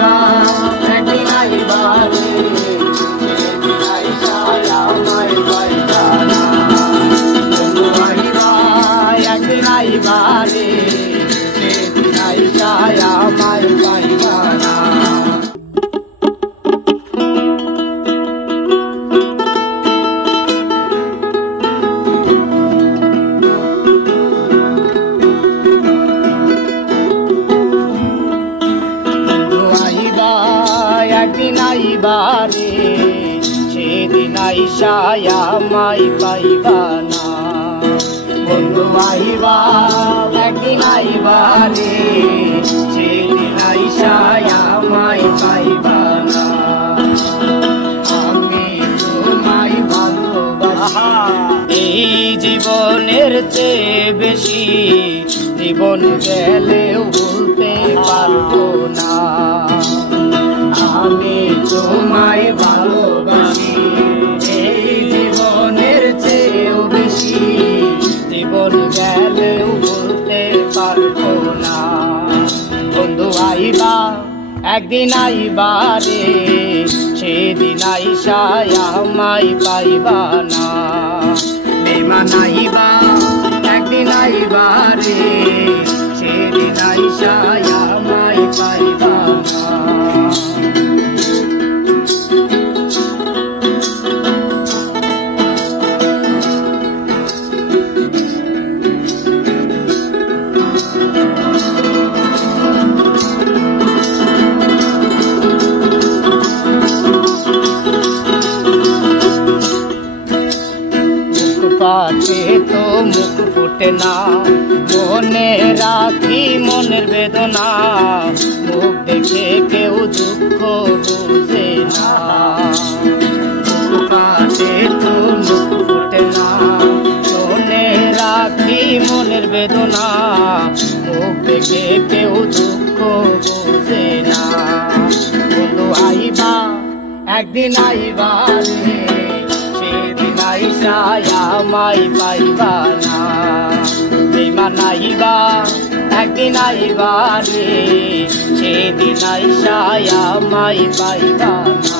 আইবা একদিন আইবা রে সেদিন আইসায় আমায় পাইবা না বন্ধু আইবা একদিন আইবা রে সেদিন আইসায় আমায় পাইবা না একদিন আইবা রে সেদিন আইসায় আমায় পাইবা না বন্ধু আইবা একদিন আইবা রে সেদিন আইসায় আমায় পাইবা না আমি তোমায় ভালোবাসি এই জীবনের চেয়ে বেশি জীবন গেলেও ভুলতে পারবো না আমি তোমায় ভালোবাসি এই জীবনের চেয়েও বেশি জীবন গেলেও ভুলতে পারবো না বন্ধু আইবা একদিন আইবা রে সেদিন আইসায় আমায় পাইবা না বেমান আইবা একদিন আইবা রে সেদিন আইসায় আমায় পাইবা না পাতে তো মুখ ফুটে না মনে রাখি মনের বেদনা মুখ দেখে কেউ দুঃখ বুঝে না পাতে তো মুখ ফুটে না মনে রাখি মনের বেদনা মুখ দেখে কেউ দুঃখ বুঝে না বন্ধু আইবা একদিন আইবা রে সেদিন আইসায় আমায় পাইবা না বেমান আইবা একদিন আইবা রে সেদিন আইসায় আমায় পাইবা না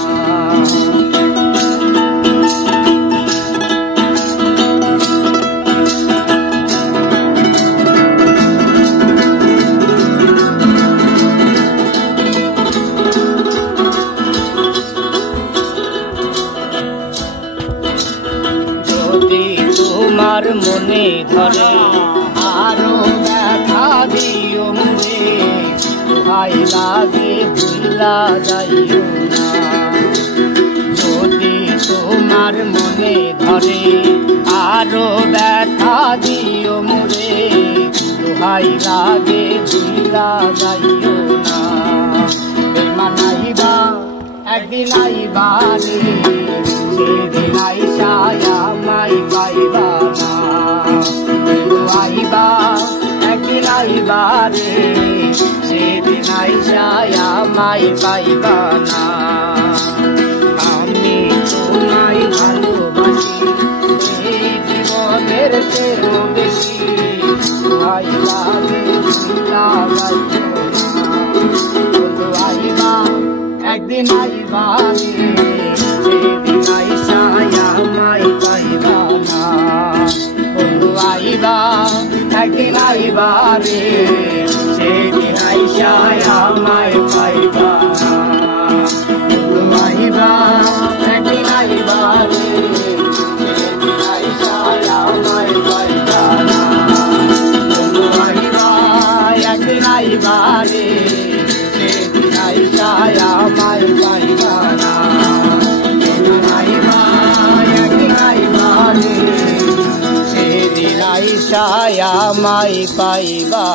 তোমার মনে ধরে আরো ব্যথা দিও মনে দোহাই লাগে ভুলা যাইও না যদি তোমার মনে ধরে আরো ব্যথা দিও মনে দোহাই লাগে ভুলা যাইও না বেমান আইবা একদিন আইবা রে সেদিন আইসায় আমায় পাইবা না বন্ধু আইবা একদিন আইবা রে সেদিন আইসায় আমায় পাইবা না আমি তোমায় ভালোবাসি এই জীবনের চেয়েও বেশি ভাই লাগে ভুলা যাইও না বন্ধু আইবা একদিন আইবা রে সেদিন আইসায় আমায় পাইবা না বন্ধু আইবা একদিন আইবা রে সেদিন আইসায় আমায় পাইবা না বন্ধু আইবা একদিন আইবা রে সেদিন আইসায় আমায় পাইবা না বন্ধু আইবা একদিন আইবা রে সেদিন আইসায় আমায় পাইবা না বন্ধু আইবা একদিন আইবা রে সেদিন আইসায় আমায় পাইবা